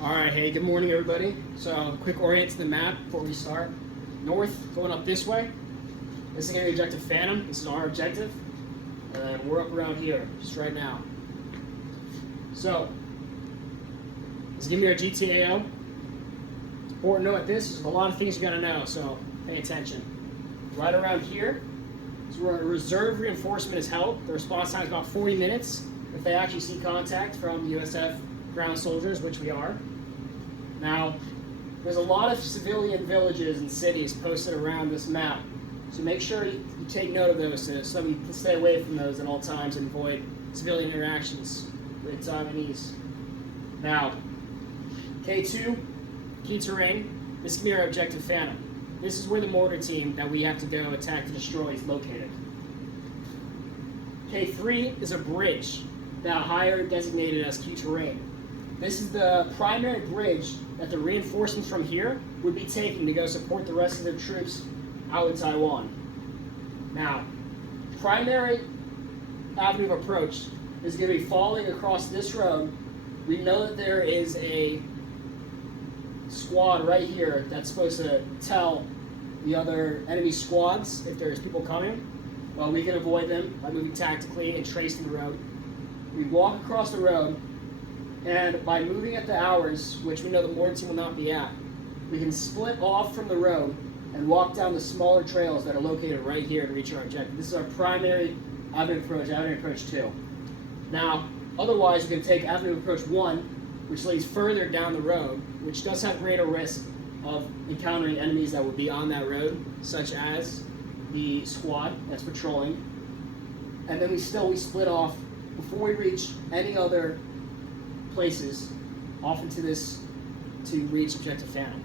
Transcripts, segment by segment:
Alright, hey, good morning everybody. So, quick orient to the map before we start. North, going up this way. This is going to be objective Phantom. This is our objective. And then we're up around here, just right now. So, this is going to be our GTAO. It's important to know what this is. There's a lot of things you got to know, so pay attention. Right around here is where a reserve reinforcement is held. The response time is about 40 minutes if they actually see contact from USF ground soldiers, which we are. Now, there's a lot of civilian villages and cities posted around this map, so make sure you take note of those so you can stay away from those at all times and avoid civilian interactions with Taiwanese. Now, K2, key terrain. This is our objective Phantom. This is where the mortar team that we have to go attack to destroy is located. K3 is a bridge that Higher designated as key terrain. This is the primary bridge that the reinforcements from here would be taking to go support the rest of their troops out in Taiwan. Now, primary avenue of approach is going to be following across this road. We know that there is a squad right here that's supposed to tell the other enemy squads if there's people coming. Well, we can avoid them by moving tactically and tracing the road. We walk across the road, and by moving at the hours, which we know the mortar team will not be at, we can split off from the road and walk down the smaller trails that are located right here to reach our objective. This is our primary avenue approach 2. Now, otherwise, we can take avenue approach 1, which leads further down the road, which does have greater risk of encountering enemies that would be on that road, such as the squad that's patrolling. And then we split off before we reach any other places off into this to reach objective Phantom.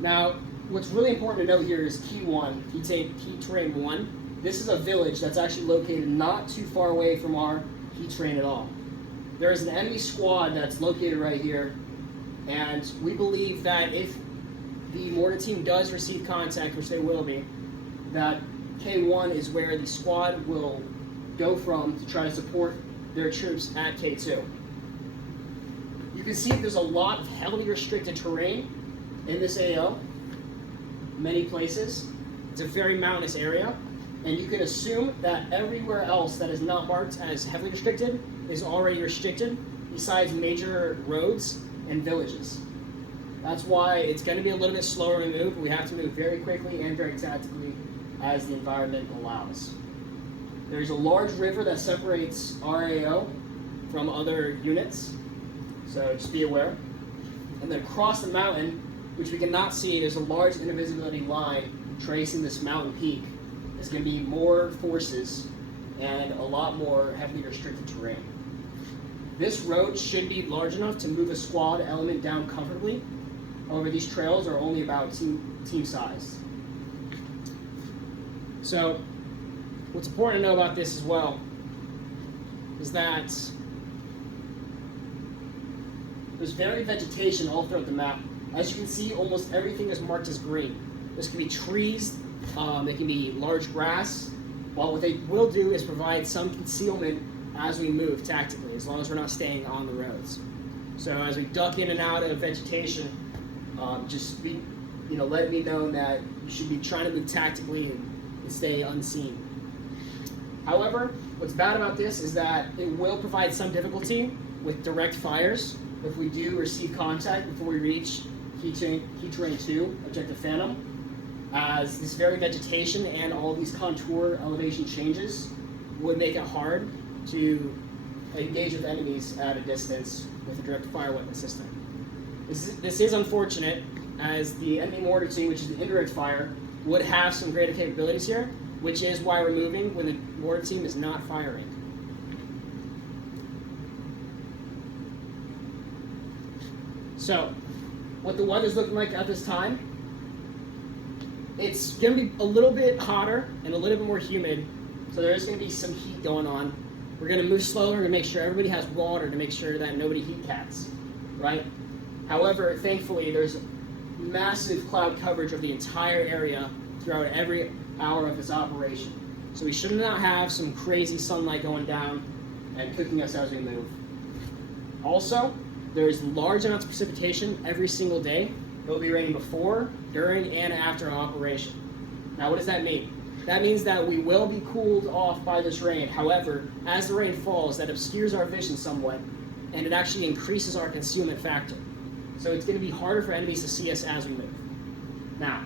Now, what's really important to note here is key terrain 1. This is a village that's actually located not too far away from our key terrain at all. There is an enemy squad that's located right here, and we believe that if the mortar team does receive contact, which they will be, that K1 is where the squad will go from to try to support their troops at K2. You can see there's a lot of heavily restricted terrain in this AO, many places. It's a very mountainous area, and you can assume that everywhere else that is not marked as heavily restricted is already restricted, besides major roads and villages. That's why it's going to be a little bit slower to move, but we have to move very quickly and very tactically as the environment allows. There's a large river that separates our AO from other units, so just be aware. And then across the mountain, which we cannot see, there's a large invisibility line tracing this mountain peak. There's going to be more forces and a lot more heavily restricted terrain. This road should be large enough to move a squad element down comfortably. However, these trails are only about team size. So, what's important to know about this as well is that there's varied vegetation all throughout the map. As you can see, almost everything is marked as green. This can be trees, it can be large grass, while what they will do is provide some concealment as we move tactically, as long as we're not staying on the roads. So as we duck in and out of vegetation, just let it be known that you should be trying to move tactically and stay unseen. However, what's bad about this is that it will provide some difficulty with direct fires if we do receive contact before we reach key terrain 2, objective Phantom, as this very vegetation and all these contour elevation changes would make it hard to engage with enemies at a distance with a direct fire weapon system. This is unfortunate, as the enemy mortar team, which is the indirect fire, would have some greater capabilities here, which is why we're moving when the mortar team is not firing. So, what the weather's looking like at this time, it's going to be a little bit hotter and a little bit more humid, so there is going to be some heat going on. We're going to move slower to make sure everybody has water to make sure that nobody heat cats, right? However, thankfully, there's massive cloud coverage of the entire area throughout every hour of this operation. So we should not have some crazy sunlight going down and cooking us as we move. Also, There's large amounts of precipitation every single day. It will be raining before, during, and after an operation. Now, what does that mean? That means that we will be cooled off by this rain. However, as the rain falls, that obscures our vision somewhat, and it actually increases our concealment factor. So it's going to be harder for enemies to see us as we move. Now,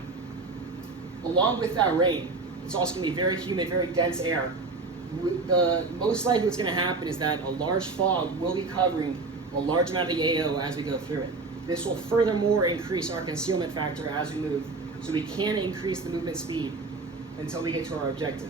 along with that rain, it's also going to be very humid, very dense air. The most likely what's going to happen is that a large fog will be covering a large amount of the AO as we go through it. This will furthermore increase our concealment factor as we move, so we can increase the movement speed until we get to our objective.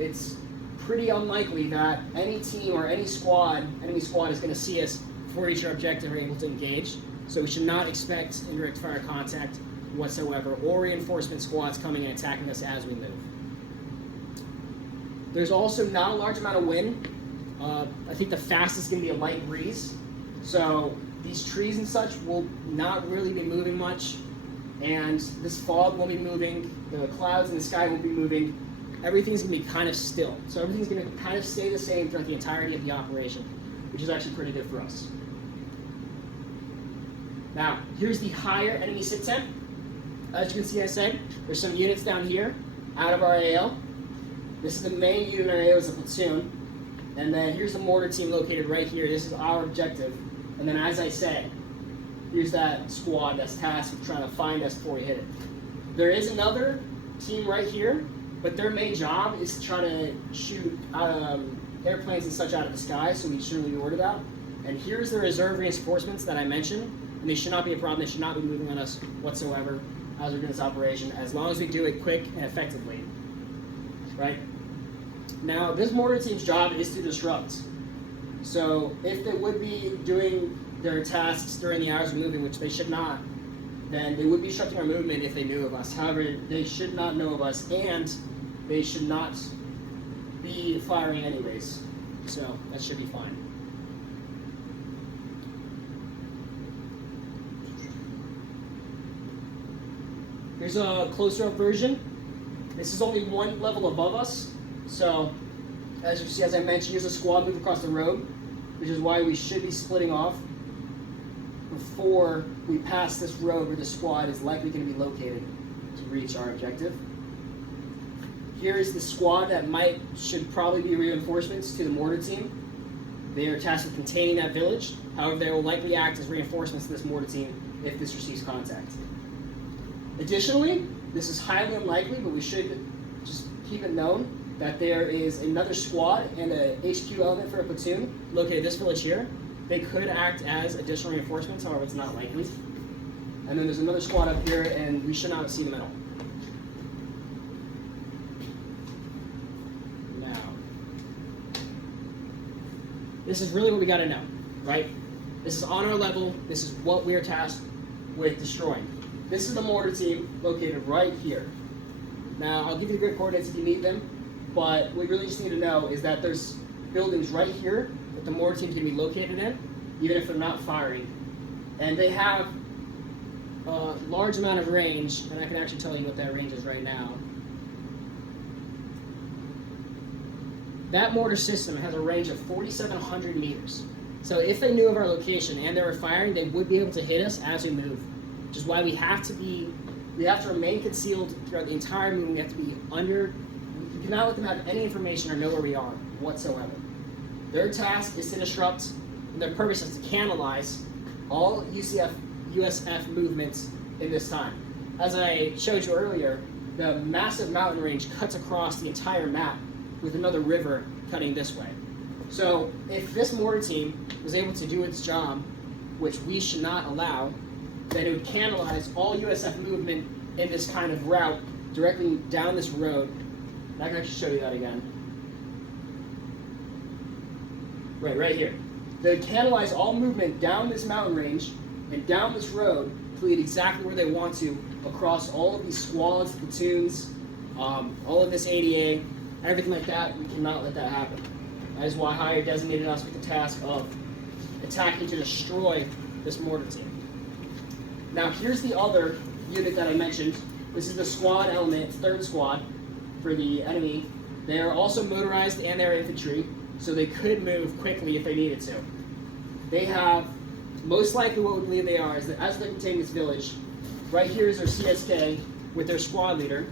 It's pretty unlikely that any team or any squad, enemy squad, is going to see us before we reach our objective and are able to engage. So we should not expect indirect fire contact whatsoever, or reinforcement squads coming and attacking us as we move. There's also not a large amount of wind. I think the fastest is going to be a light breeze. So these trees and such will not really be moving much, and this fog won't be moving, the clouds in the sky won't be moving. Everything's going to be kind of still. So everything's going to kind of stay the same throughout the entirety of the operation, which is actually pretty good for us. Now, here's the higher enemy sit temp. As you can see, I said, there's some units down here out of our AO. This is the main unit in our AO, is a platoon. And then here's the mortar team located right here. This is our objective. And then, as I said, here's that squad that's tasked with trying to find us before we hit it. There is another team right here, but their main job is to try to shoot airplanes and such out of the sky, so we shouldn't be worried about. And here's the reserve reinforcements that I mentioned, and they should not be a problem. They should not be moving on us whatsoever as we're doing this operation, as long as we do it quick and effectively. Right? Now, this mortar team's job is to disrupt. So if they would be doing their tasks during the hours of moving, which they should not, then they would be disrupting our movement if they knew of us. However, they should not know of us, and they should not be firing anyways. So that should be fine. Here's a closer up version. This is only one level above us. So, as you see, as I mentioned, here's a squad move across the road, which is why we should be splitting off before we pass this road where the squad is likely going to be located to reach our objective. Here is the squad that should probably be reinforcements to the mortar team. They are tasked with containing that village. However, they will likely act as reinforcements to this mortar team if this receives contact. Additionally, this is highly unlikely, but we should just keep it known that there is another squad and a HQ element for a platoon located in this village here. They could act as additional reinforcements, however, it's not likely. And then there's another squad up here, and we should not see them at all. Now, this is really what we got to know, right? This is on our level. This is what we are tasked with destroying. This is the mortar team located right here. Now, I'll give you the grid coordinates if you need them, but what we really just need to know is that there's buildings right here that the mortar team's going to be located in, even if they're not firing. And they have a large amount of range, and I can actually tell you what that range is right now. That mortar system has a range of 4,700 meters. So if they knew of our location and they were firing, they would be able to hit us as we move, which is why we have to remain concealed throughout the entire movement. We have to be we cannot let them have any information or know where we are whatsoever. Their task is to disrupt, and their purpose is to canalize all USF movements in this time. As I showed you earlier, the massive mountain range cuts across the entire map with another river cutting this way. So if this mortar team was able to do its job, which we should not allow, then it would canalize all USF movement in this kind of route directly down this road. And I can actually show you that again. Right here. They would canalize all movement down this mountain range and down this road to lead exactly where they want to across all of these squads, platoons, all of this ADA, everything like that. We cannot let that happen. That is why Hire designated us with the task of attacking to destroy this mortar team. Now here's the other unit that I mentioned. This is the squad element, third squad for the enemy. They are also motorized and they're infantry, so they could move quickly if they needed to. They have Most likely what we believe they are is that as they're containing this village, right here is their CSK with their squad leader,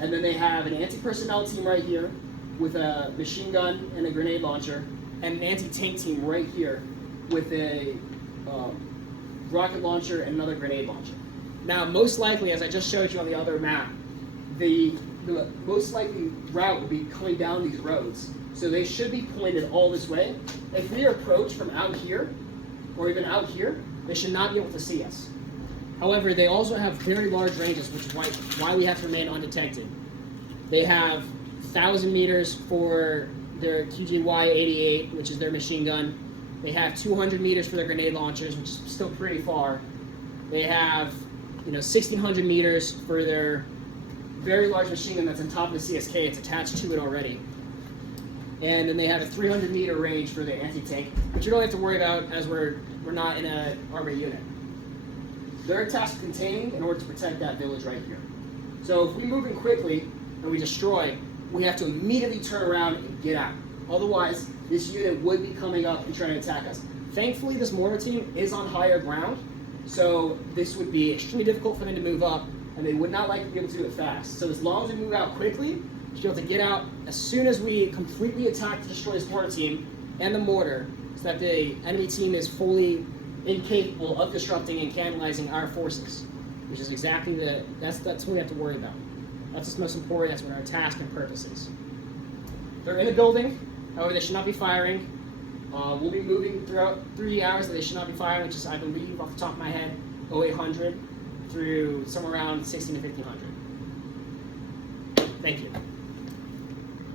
and then they have an anti-personnel team right here with a machine gun and a grenade launcher, and an anti-tank team right here with a rocket launcher and another grenade launcher. Now, most likely, as I just showed you on the other map, the most likely route will be coming down these roads. So they should be pointed all this way. If we approach from out here, or even out here, they should not be able to see us. However, they also have very large ranges, which is why we have to remain undetected. They have 1,000 meters for their QGY-88, which is their machine gun. They have 200 meters for their grenade launchers, which is still pretty far. They have 1,600 meters for their very large machine gun that's on top of the CSK. It's attached to it already. And then they have a 300-meter range for the anti-tank, which you don't have to worry about as we're not in an armored unit. They're tasked with containing in order to protect that village right here. So if we move in quickly and we destroy, we have to immediately turn around and get out. Otherwise, this unit would be coming up and trying to attack us. Thankfully, this mortar team is on higher ground, so this would be extremely difficult for them to move up, and they would not likely be able to do it fast. So as long as we move out quickly, we should be able to get out as soon as we completely attack to destroy this mortar team and the mortar, so that the enemy team is fully incapable of disrupting and cannibalizing our forces, which is exactly that's what we have to worry about. That's what's most important. That's what our task and purpose is. They're in a building, however, they should not be firing. We'll be moving throughout 3 hours that they should not be firing, which is, I believe, off the top of my head, 0800 through somewhere around 16 to 1500. Thank you.